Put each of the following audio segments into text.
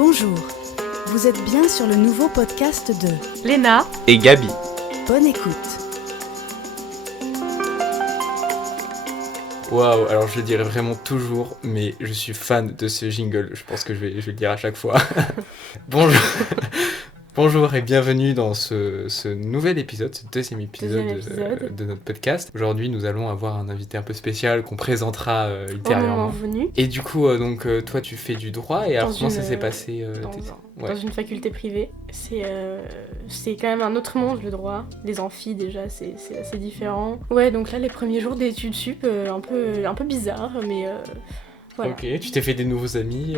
Bonjour, vous êtes bien sur le nouveau podcast de Léna et Gabi. Bonne écoute. Waouh, alors je le dirai vraiment toujours, mais je suis fan de ce jingle. Je pense que je vais le dire à chaque fois. Bonjour. Bonjour et bienvenue dans ce nouvel épisode, ce deuxième épisode de notre podcast. Aujourd'hui, nous allons avoir un invité un peu spécial qu'on présentera ultérieurement. Au moment venu. Et du coup, toi, tu fais du droit. Et alors, comment ça s'est passé dans une faculté privée. C'est quand même un autre monde, le droit. Les amphis, déjà, c'est assez différent. Ouais, donc là, les premiers jours d'études sup, un peu bizarre, mais voilà. Ok, tu t'es fait des nouveaux amis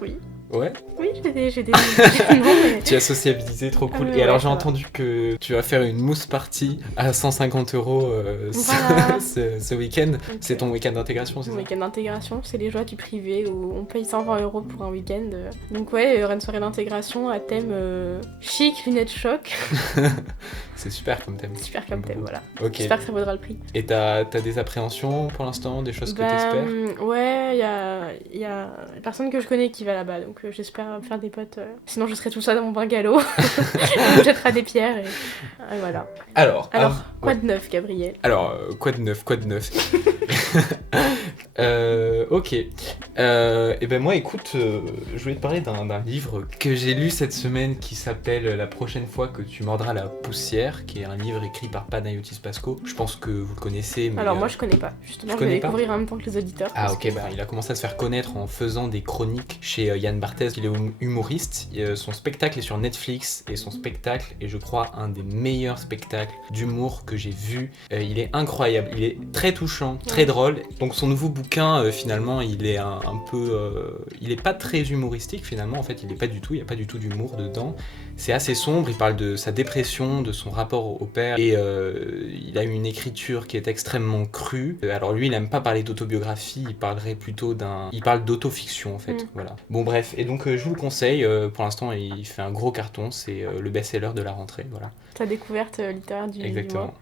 Oui. Ouais. Oui, j'ai des non, mais... Tu as sociabilisé, trop cool. Et ouais, alors j'ai entendu que tu vas faire une mousse party à 150 € voilà. ce week-end. Donc, c'est ton week-end d'intégration, c'est ça? Mon week-end d'intégration, c'est les joies du privé où on paye 120 € pour un week-end. Donc ouais, il y aura une soirée d'intégration à thème chic, lunettes choc. C'est super comme thème. Super comme thème, voilà. Ok. J'espère que ça vaudra le prix. Et t'as des appréhensions pour l'instant, des choses que t'espères? Ouais, il y a personne que je connais qui va là-bas, donc j'espère me faire des potes. Sinon, je serai tout ça dans mon bungalow. On me jettera des pierres et voilà. Alors, quoi de neuf, Gabriel? Alors, quoi de neuf ok. Et ben moi, écoute, je voulais te parler d'un livre que j'ai lu cette semaine qui s'appelle La prochaine fois que tu mordras la poussière, qui est un livre écrit par Panayotis Pasco. Je pense que vous le connaissez. Mais alors moi, je connais pas. Justement, je vais découvrir en même temps que les auditeurs. Ah ok, il a commencé à se faire connaître en faisant des chroniques chez Yann Barthès. Il est humoriste. Son spectacle est sur Netflix et son spectacle est, je crois, un des meilleurs spectacles d'humour que j'ai vu. Il est incroyable. Il est très touchant, très drôle. Donc son nouveau bouquin, finalement, il est un peu... il est pas très humoristique, finalement. En fait, il n'y a pas du tout d'humour dedans. C'est assez sombre, il parle de sa dépression, de son rapport au père, et il a une écriture qui est extrêmement crue. Alors lui, il aime pas parler d'autobiographie, il parle d'autofiction, en fait. Voilà. Bon bref, et donc je vous le conseille, pour l'instant il fait un gros carton, c'est le best-seller de la rentrée, voilà. Ta découverte littéraire du Exactement.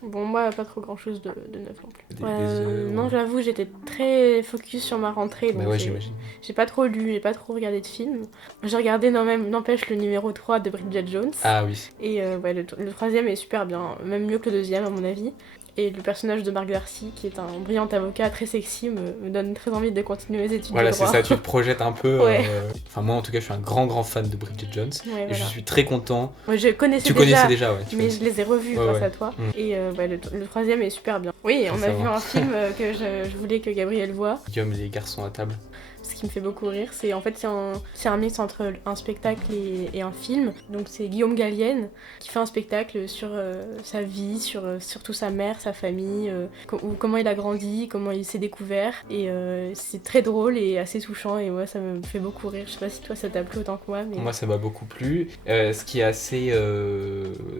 Bon, moi, pas trop grand-chose de neuf non plus. Non, j'avoue, j'étais très focus sur ma rentrée. Donc ouais, j'imagine. J'ai pas trop lu, j'ai pas trop regardé de films. J'ai regardé, n'empêche, le numéro 3 de Bridget Jones. Ah oui. Et le troisième est super bien, même mieux que le deuxième, à mon avis. Et le personnage de Marc Darcy, qui est un brillant avocat très sexy, me donne très envie de continuer mes études de droit. Voilà, c'est ça, tu te projettes un peu. Ouais. Enfin, moi, en tout cas, je suis un grand fan de Bridget Jones. Ouais, et voilà. je suis très content. Ouais, je connaissais tu connaissais déjà, ouais. Mais je les ai revus grâce à toi. Et le troisième est super bien. Oui, on a vu un film que je voulais que Gabriel voie. Guillaume et les garçons à table. Ce qui me fait beaucoup rire, c'est un mix entre un spectacle et un film. Donc c'est Guillaume Gallienne qui fait un spectacle sur sa vie, sur surtout sa mère, sa famille, comment il a grandi, comment il s'est découvert. Et c'est très drôle et assez touchant et moi ça me fait beaucoup rire. Je sais pas si toi ça t'a plu autant que moi. Mais... Moi ça m'a beaucoup plu. Ce qui est assez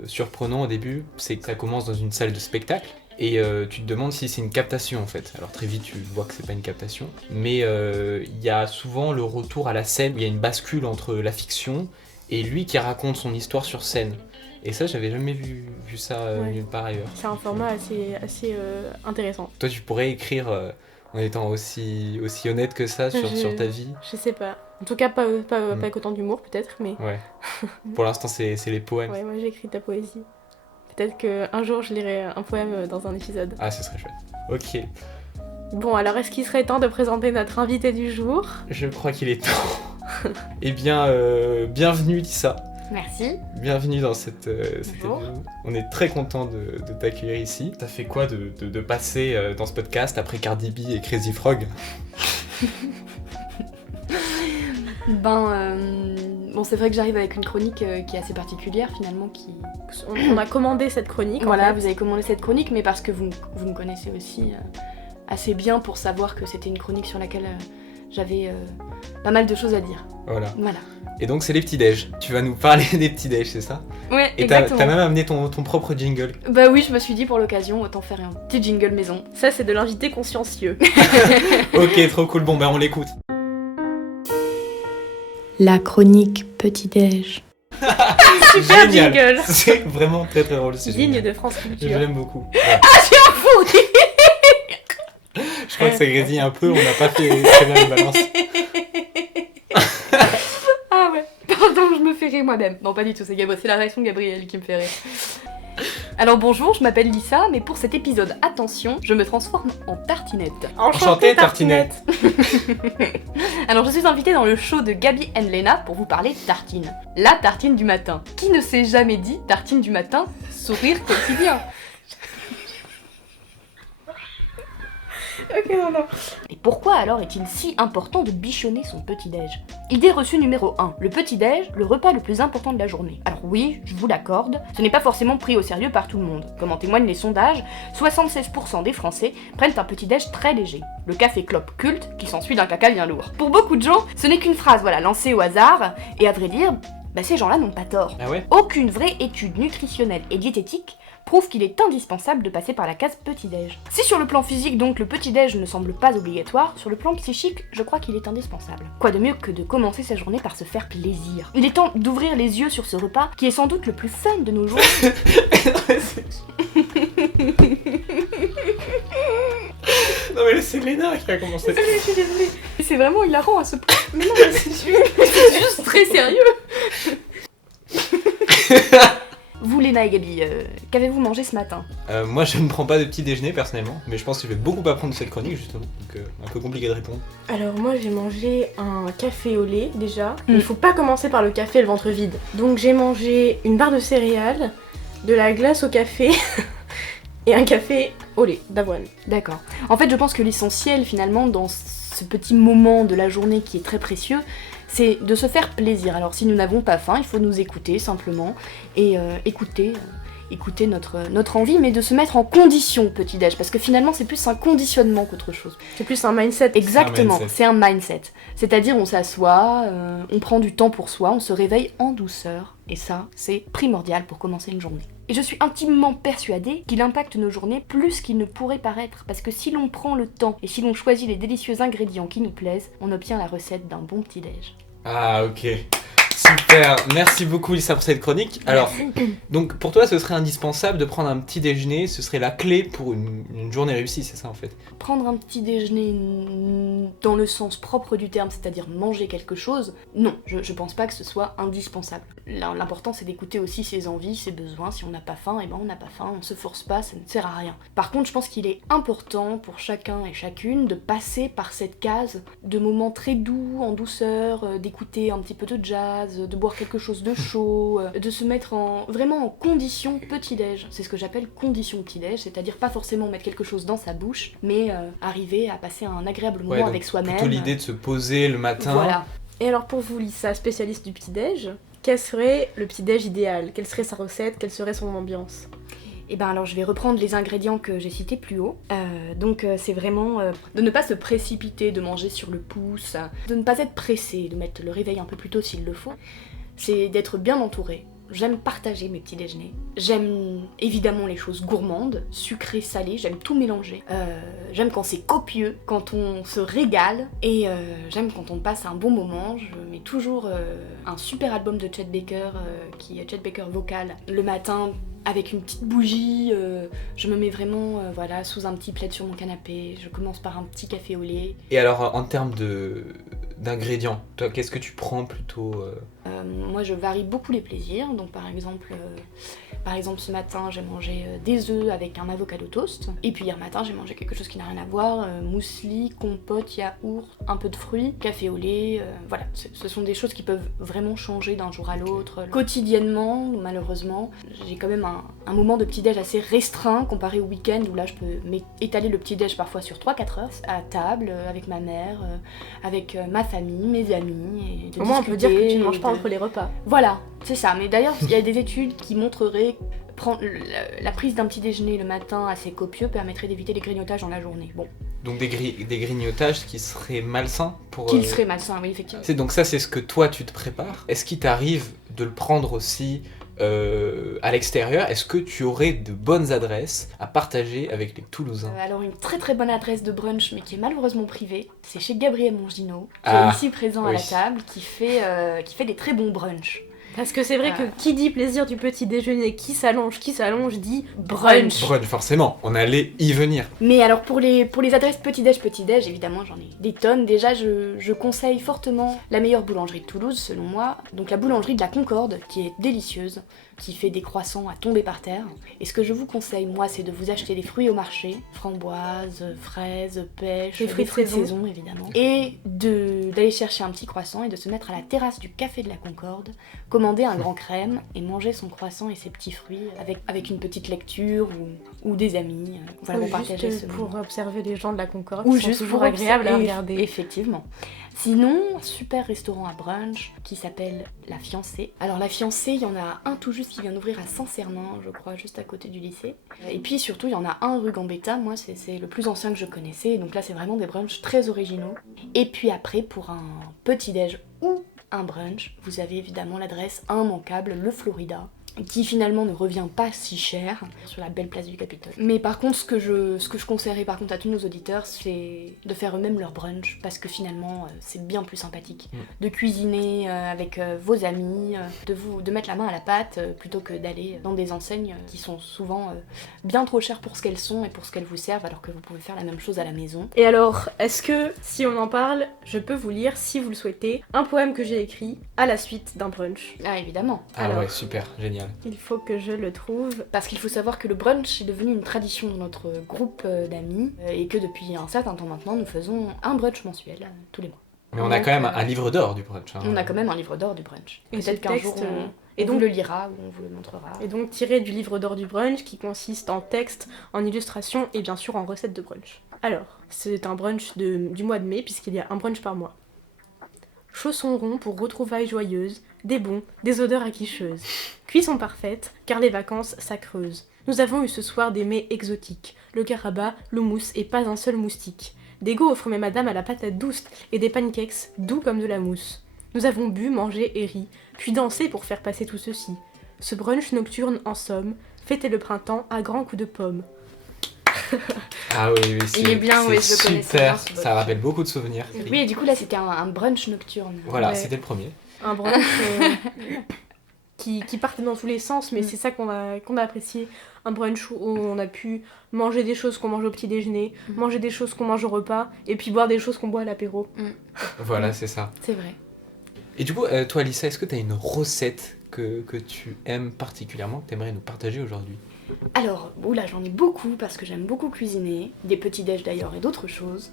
surprenant au début, c'est que ça commence dans une salle de spectacle. Et tu te demandes si c'est une captation en fait. Alors très vite tu vois que c'est pas une captation. Mais il y a souvent le retour à la scène où il y a une bascule entre la fiction et lui qui raconte son histoire sur scène. Et ça j'avais jamais vu ça nulle part ailleurs. C'est un format assez intéressant. Toi tu pourrais écrire en étant aussi honnête que ça sur ta vie? Je sais pas. En tout cas pas avec autant d'humour peut-être mais... Ouais. Pour l'instant c'est les poèmes. Ouais, moi j'ai écrit ta poésie. Peut-être qu'un jour je lirai un poème dans un épisode. Ah, ce serait chouette. Ok. Bon, alors est-ce qu'il serait temps de présenter notre invité du jour? Je crois qu'il est temps. Eh bien, bienvenue Lisa. Merci. Bienvenue dans cette émission. On est très content de t'accueillir ici. Ça fait quoi de passer dans ce podcast après Cardi B et Crazy Frog? Bon, c'est vrai que j'arrive avec une chronique qui est assez particulière finalement. On a commandé cette chronique. Voilà, vous avez commandé cette chronique, mais parce que vous me connaissez aussi assez bien pour savoir que c'était une chronique sur laquelle j'avais pas mal de choses à dire. Voilà. Voilà. Et donc c'est les petits-déj. Tu vas nous parler des petits-déj, c'est ça? Ouais, et exactement. T'as même amené ton propre jingle. Bah oui, je me suis dit pour l'occasion, autant faire un petit jingle maison. Ça, c'est de l'invité consciencieux. Ok, trop cool. Bon, on l'écoute. La chronique petit-déj. Super jingle. C'est vraiment très très drôle. Digne de France Culture. Je l'aime beaucoup. Ouais. Ah, j'ai un fou rire. Je crois que ça grésille un peu, on n'a pas fait très bien une balance. moi-même. Non, pas du tout, c'est la réaction de Gabriel qui me fait rire. Alors bonjour, je m'appelle Lisa, mais pour cet épisode, attention, je me transforme en tartinette. Enchantée, tartinette. Alors je suis invitée dans le show de Gabi and Lena pour vous parler tartine. La tartine du matin. Qui ne s'est jamais dit tartine du matin, sourire quotidien? Ok, non. Et pourquoi alors est-il si important de bichonner son petit-déj? Idée reçue numéro 1. Le petit-déj, le repas le plus important de la journée. Alors oui, je vous l'accorde, ce n'est pas forcément pris au sérieux par tout le monde. Comme en témoignent les sondages, 76% des Français prennent un petit-déj très léger. Le café clope culte qui s'ensuit d'un caca bien lourd. Pour beaucoup de gens, ce n'est qu'une phrase, lancée au hasard, et à vrai dire, ces gens-là n'ont pas tort. Ah ouais? Aucune vraie étude nutritionnelle et diététique prouve qu'il est indispensable de passer par la case petit-déj. Si sur le plan physique donc le petit-déj ne semble pas obligatoire, sur le plan psychique, je crois qu'il est indispensable. Quoi de mieux que de commencer sa journée par se faire plaisir? Il est temps d'ouvrir les yeux sur ce repas qui est sans doute le plus fun de nos jours. Non mais c'est Léna qui a commencé. Je suis désolée. C'est vraiment hilarant à ce point. Mais non, mais c'est juste très sérieux. Vous, Léna et Gabi, qu'avez-vous mangé ce matin? Moi je ne prends pas de petit déjeuner personnellement, mais je pense que je vais beaucoup apprendre de cette chronique justement, donc un peu compliqué de répondre. Alors moi j'ai mangé un café au lait déjà, mais il faut pas commencer par le café le ventre vide. Donc j'ai mangé une barre de céréales, de la glace au café et un café au lait d'avoine. D'accord. En fait, je pense que l'essentiel finalement dans ce petit moment de la journée qui est très précieux, c'est de se faire plaisir. Alors si nous n'avons pas faim, il faut nous écouter simplement et écouter notre envie, mais de se mettre en condition au petit-déj, parce que finalement c'est plus un conditionnement qu'autre chose. C'est plus un mindset. Exactement, c'est un mindset. C'est-à-dire on s'assoit, on prend du temps pour soi, on se réveille en douceur, et ça c'est primordial pour commencer une journée. Et je suis intimement persuadée qu'il impacte nos journées plus qu'il ne pourrait paraître, parce que si l'on prend le temps et si l'on choisit les délicieux ingrédients qui nous plaisent, on obtient la recette d'un bon petit-déj. Ah ok, super, merci beaucoup Lisa pour cette chronique. Alors, donc pour toi ce serait indispensable de prendre un petit déjeuner, ce serait la clé pour une journée réussie, c'est ça en fait? Prendre un petit déjeuner dans le sens propre du terme, c'est-à-dire manger quelque chose, non, je pense pas que ce soit indispensable. L'important c'est d'écouter aussi ses envies, ses besoins. Si on n'a pas faim, on n'a pas faim, on se force pas, ça ne sert à rien. Par contre, je pense qu'il est important pour chacun et chacune de passer par cette case de moments très doux, en douceur, d'écouter un petit peu de jazz, de boire quelque chose de chaud, de se mettre vraiment en condition petit-déj. C'est ce que j'appelle condition petit-déj, c'est-à-dire pas forcément mettre quelque chose dans sa bouche, mais arriver à passer un agréable moment avec soi-même. Plutôt l'idée de se poser le matin. Voilà. Et alors pour vous Lisa, spécialiste du petit-déj, quel serait le petit-déj idéal? Quelle serait sa recette? Quelle serait son ambiance? Et ben alors je vais reprendre les ingrédients que j'ai cités plus haut. Donc c'est vraiment de ne pas se précipiter, de manger sur le pouce, de ne pas être pressé, de mettre le réveil un peu plus tôt s'il le faut. C'est d'être bien entouré. J'aime partager mes petits déjeuners. J'aime évidemment les choses gourmandes, sucrées, salées, j'aime tout mélanger. J'aime quand c'est copieux, quand on se régale, et j'aime quand on passe un bon moment. Je mets toujours un super album de Chet Baker, qui est Chet Baker vocal, le matin avec une petite bougie. Je me mets vraiment sous un petit plaid sur mon canapé. Je commence par un petit café au lait. Et alors en termes d'ingrédients, toi qu'est-ce que tu prends plutôt Moi je varie beaucoup les plaisirs, donc par exemple ce matin j'ai mangé des œufs avec un avocado toast, et puis hier matin j'ai mangé quelque chose qui n'a rien à voir, muesli, compote, yaourt, un peu de fruits, café au lait, voilà, ce sont des choses qui peuvent vraiment changer d'un jour à l'autre. Quotidiennement, malheureusement, j'ai quand même un moment de petit-déj assez restreint comparé au week-end où là je peux étaler le petit-déj parfois sur 3-4 heures à table, avec ma mère, avec ma famille, mes amis, et Au moins on peut dire que tu ne manges pas entre les repas. Voilà, c'est ça. Mais d'ailleurs, il y a des études qui montreraient prendre la prise d'un petit déjeuner le matin assez copieux permettrait d'éviter les grignotages dans la journée. Bon. Donc des grignotages qui seraient malsains pour... Qui seraient malsains, oui, effectivement. Donc ça, c'est ce que toi, tu te prépares. Est-ce qu'il t'arrive de le prendre aussi à l'extérieur? Est-ce que tu aurais de bonnes adresses à partager avec les Toulousains? Alors une très très bonne adresse de brunch, mais qui est malheureusement privée, c'est chez Gabriel Mongino, qui est ici présent à la table, qui fait des très bons brunchs. Parce que c'est vrai que qui dit plaisir du petit déjeuner, qui s'allonge, dit brunch. Brunch, forcément, on allait y venir. Mais alors pour les adresses petit-déj, évidemment j'en ai des tonnes. Déjà je conseille fortement la meilleure boulangerie de Toulouse selon moi, donc la boulangerie de la Concorde qui est délicieuse, qui fait des croissants à tomber par terre. Et ce que je vous conseille moi c'est de vous acheter des fruits au marché, framboises, fraises, pêches, des fruits de saison évidemment. Et d'aller chercher un petit croissant et de se mettre à la terrasse du café de la Concorde, commander un grand crème et manger son croissant et ses petits fruits avec une petite lecture ou des amis. Voilà, pour partager ce pour moment. observer les gens de la Concorde, Ou qui sont juste toujours pour agréables à observer, regarder. Effectivement. Sinon, un super restaurant à brunch qui s'appelle La Fiancée. Alors La Fiancée, il y en a un tout juste qui vient d'ouvrir à Saint-Cernin, je crois, juste à côté du lycée. Et puis surtout, il y en a un rue Gambetta, moi c'est le plus ancien que je connaissais, donc là c'est vraiment des brunchs très originaux. Et puis après, pour un petit-déj ou un brunch, vous avez évidemment l'adresse immanquable, le Florida, qui finalement ne revient pas si cher sur la belle place du Capitole. Mais par contre, ce que je conseillerais par contre à tous nos auditeurs, c'est de faire eux-mêmes leur brunch, parce que finalement, c'est bien plus sympathique de cuisiner avec vos amis, de mettre la main à la pâte, plutôt que d'aller dans des enseignes qui sont souvent bien trop chères pour ce qu'elles sont et pour ce qu'elles vous servent, alors que vous pouvez faire la même chose à la maison. Et alors, est-ce que, si on en parle, je peux vous lire, si vous le souhaitez, un poème que j'ai écrit à la suite d'un brunch? Ah évidemment. Ah Alors. ouais, super, génial. Il faut que je le trouve. Parce qu'il faut savoir que le brunch est devenu une tradition de notre groupe d'amis et que depuis un certain temps maintenant, nous faisons un brunch mensuel tous les mois. Mais on a quand même un livre d'or du brunch. Hein. On a quand même un livre d'or du brunch. Et Peut-être ce qu'un jour texte, on vous le lira ou on vous le montrera. Et donc tiré du livre d'or du brunch qui consiste en texte, en illustration et bien sûr en recettes de brunch. Alors, c'est un brunch du mois de mai puisqu'il y a un brunch par mois. Chaussons ronds pour retrouvailles joyeuses, des bons, des odeurs acquicheuses. Cuisson parfaite, car les vacances ça creuse. Nous avons eu ce soir des mets exotiques, le caraba, l'houmous et pas un seul moustique. Des gaufres, mais madame à la patate douce, et des pancakes doux comme de la mousse. Nous avons bu, mangé et ri, puis dansé pour faire passer tout ceci. Ce brunch nocturne, en somme, fêtait le printemps à grands coups de pommes. Ah oui, c'est Il est bien, oui, je le connaissais bien, super, ce ça brunch. rappelle beaucoup de souvenirs. Oui, et du coup là c'était un brunch nocturne. Voilà, Ouais. c'était le premier. Un brunch qui partait dans tous les sens, mais c'est ça qu'on a apprécié. Un brunch où on a pu manger des choses qu'on mange au petit déjeuner, manger des choses qu'on mange au repas, et puis boire des choses qu'on boit à l'apéro. Voilà, c'est ça. C'est vrai. Et du coup, toi, Lisa, est-ce que tu as une recette que tu aimes particulièrement, que tu aimerais nous partager aujourd'hui? Alors, oula, j'en ai beaucoup parce que j'aime beaucoup cuisiner, des petits déj d'ailleurs et d'autres choses.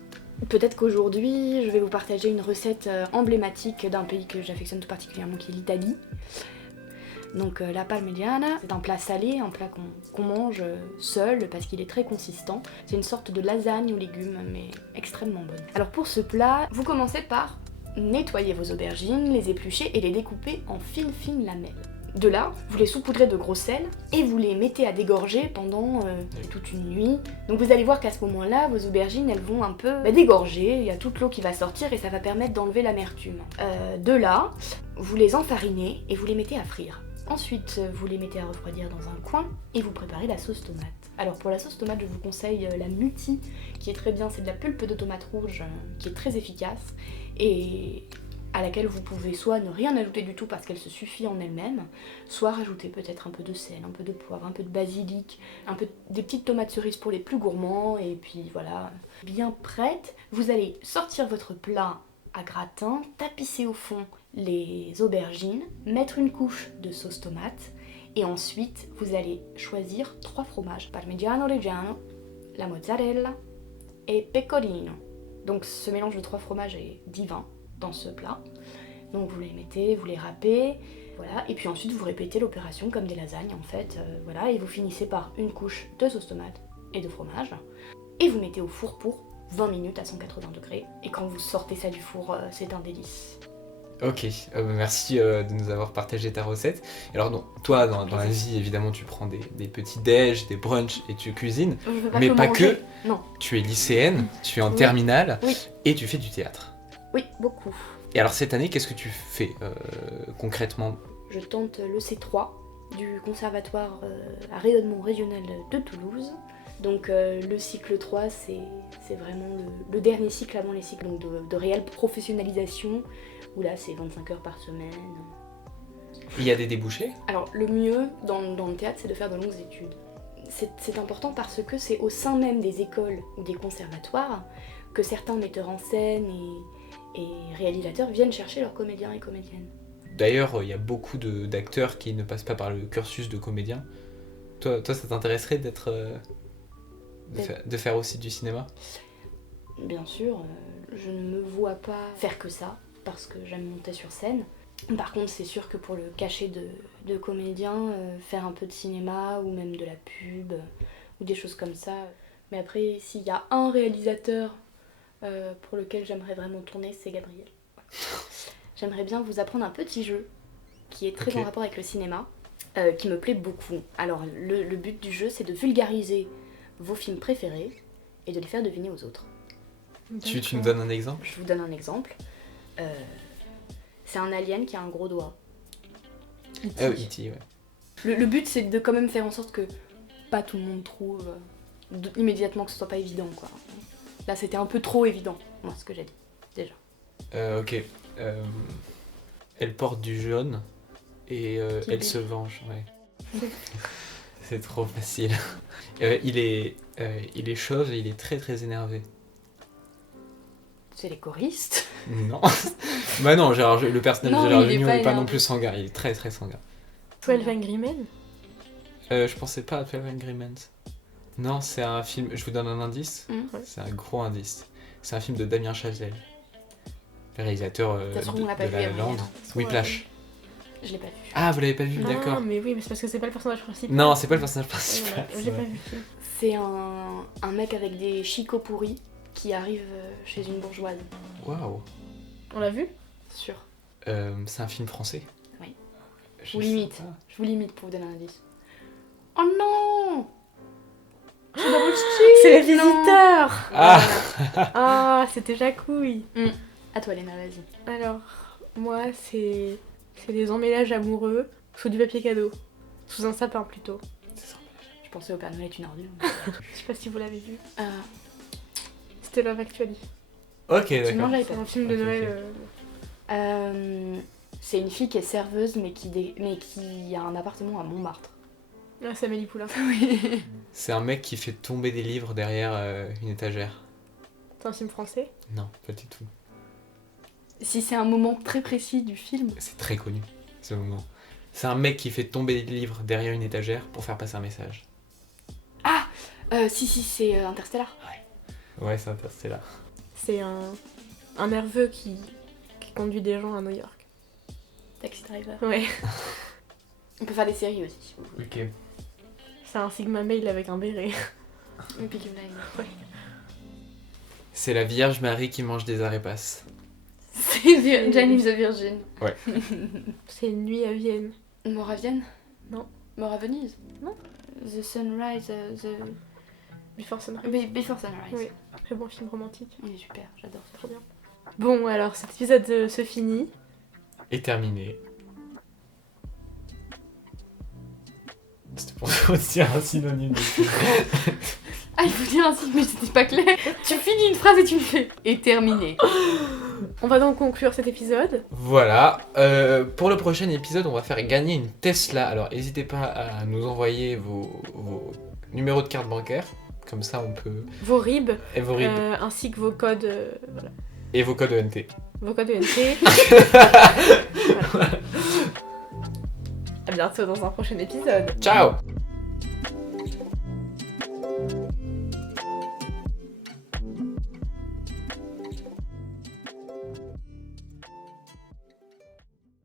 Peut-être qu'aujourd'hui, je vais vous partager une recette emblématique d'un pays que j'affectionne tout particulièrement, qui est l'Italie. Donc la parmigiana, c'est un plat salé, un plat qu'on mange seul parce qu'il est très consistant. C'est une sorte de lasagne aux légumes, mais extrêmement bonne. Alors pour ce plat, vous commencez par nettoyer vos aubergines, les éplucher et les découper en fines lamelles. De là, vous les saupoudrez de gros sel et vous les mettez à dégorger pendant toute une nuit. Donc vous allez voir qu'à ce moment-là, vos aubergines, elles vont un peu dégorger, il y a toute l'eau qui va sortir et ça va permettre d'enlever l'amertume. De là, vous les enfarinez et vous les mettez à frire. Ensuite, vous les mettez à refroidir dans un coin et vous préparez la sauce tomate. Alors pour la sauce tomate, je vous conseille la muti, qui est très bien, c'est de la pulpe de tomate rouge qui est très efficace et à laquelle vous pouvez soit ne rien ajouter du tout parce qu'elle se suffit en elle-même, soit rajouter peut-être un peu de sel, un peu de poivre, un peu de basilic, des petites tomates cerises pour les plus gourmands, et puis voilà, bien prête. Vous allez sortir votre plat à gratin, tapisser au fond les aubergines, mettre une couche de sauce tomate, et ensuite vous allez choisir 3 fromages, Parmigiano Reggiano, la mozzarella et pecorino. Donc ce mélange de 3 fromages est divin dans ce plat. Donc vous les mettez, vous les râpez, voilà, et puis ensuite vous répétez l'opération comme des lasagnes en fait, voilà, et vous finissez par une couche de sauce tomate et de fromage, et vous mettez au four pour 20 minutes à 180 degrés, et quand vous sortez ça du four, c'est un délice. Ok, merci de nous avoir partagé ta recette. Alors non, toi, dans la vie, évidemment, tu prends des petits déj, des brunchs et tu cuisines, mais pas manger. que. Non. Tu es lycéenne, tu es en Oui. terminale, Oui. et tu fais du théâtre. Oui, beaucoup. Et alors cette année, qu'est-ce que tu fais concrètement? Je tente le C3 du conservatoire à rayonnement régional de Toulouse. Donc le cycle 3, c'est vraiment le dernier cycle avant les cycles donc de réelle professionnalisation, où là c'est 25 heures par semaine. Il y a des débouchés? Alors, le mieux dans le théâtre, c'est de faire de longues études. C'est important parce que c'est au sein même des écoles ou des conservatoires que certains metteurs en scène et réalisateurs viennent chercher leurs comédiens et comédiennes. D'ailleurs, il y a beaucoup d'acteurs qui ne passent pas par le cursus de comédien. Toi ça t'intéresserait de faire aussi du cinéma? Bien sûr, je ne me vois pas faire que ça, parce que j'aime monter sur scène. Par contre, c'est sûr que pour le cachet de comédien, faire un peu de cinéma ou même de la pub ou des choses comme ça. Mais après, s'il y a un réalisateur pour lequel j'aimerais vraiment tourner, c'est Gabriel. J'aimerais bien vous apprendre un petit jeu qui est très en rapport avec le cinéma, qui me plaît beaucoup. Alors, le but du jeu, c'est de vulgariser vos films préférés et de les faire deviner aux autres. Tu me donnes un exemple? Je vous donne un exemple. C'est un alien qui a un gros doigt. E.T., ouais. Le but, c'est de quand même faire en sorte que pas tout le monde trouve immédiatement, que ce soit pas évident, quoi. Là, c'était un peu trop évident, moi, ce que j'ai dit, déjà. Ok. Elle porte du jaune et elle se venge, ouais. C'est trop facile. Il est chauve et il est très très énervé. C'est les choristes. Non. Bah non, le personnage Non, de Gérard il est Jugnot pas n'est pas non énervé. plus sanguin, il est très très sanguin. 12 Angry Men. Je pensais pas à 12 Angry Men. Non, c'est un film, je vous donne un indice. C'est un gros indice. C'est un film de Damien Chazelle, le réalisateur De toute façon, on l'a de pas vu, La La Gabriel, Land. hein. Whiplash. Je l'ai pas vu. Ah, vous l'avez pas vu, d'accord. Ah, mais oui, mais c'est parce que c'est pas le personnage principal. Non, c'est pas le personnage principal. J'ai pas vu le film. C'est un mec avec des chicots pourris qui arrive chez une bourgeoise. Waouh. On l'a vu? Sûr. C'est un film français. Oui. Je Je vous sais limite. pas. Je vous limite pour vous donner un indice. Oh non! C'est les visiteurs! Ah. Ah, c'était Jacouille. À toi, Léna, vas-y. Alors, moi, c'est des emmélages amoureux sous du papier cadeau. Sous un sapin plutôt. Je pensais au Père Noël est une ordure. Je sais pas si vous l'avez vu. Euh, C'était Love Actually. Ok, non, d'accord. j'avais C'est pas. un film de Ok, Noël. ok. C'est une fille qui est serveuse mais qui a un appartement à Montmartre. Ah, c'est Amélie Poulain. Oui. C'est un mec qui fait tomber des livres derrière une étagère. C'est un film français. Non, pas du tout. Si c'est un moment très précis du film. C'est très connu, ce moment. C'est un mec qui fait tomber des livres derrière une étagère pour faire passer un message. Si, c'est Interstellar. Ouais, c'est Interstellar. C'est un nerveux qui conduit des gens à New York. Taxi Driver. Ouais. On peut faire des séries aussi, si vous voulez. Ok. C'est un Sigma Male avec un béret. Et Peaky Blinders. C'est la Vierge Marie qui mange des arépas. C'est Jane the Virgin. C'est Une nuit à Vienne. Mort à Vienne? Non. Mort à Venise? Non. The Sunrise, Before Sunrise. Before Sunrise. Oui. Très bon film romantique. Il est super, j'adore ça. Trop bien. Bon, alors cet épisode se finit. Et terminé. C'était pour dire un synonyme. Ah, il faut dire ainsi, mais c'était pas clair. Tu finis une phrase et tu me fais. Et terminé. On va donc conclure cet épisode. Voilà. Pour le prochain épisode, on va faire gagner une Tesla. Alors, n'hésitez pas à nous envoyer vos numéros de carte bancaire. Comme ça, on peut... Vos RIB, Et vos RIB. ainsi que vos codes. Voilà. Et vos codes ENT. Vos codes ENT. Voilà. À bientôt dans un prochain épisode. Ciao!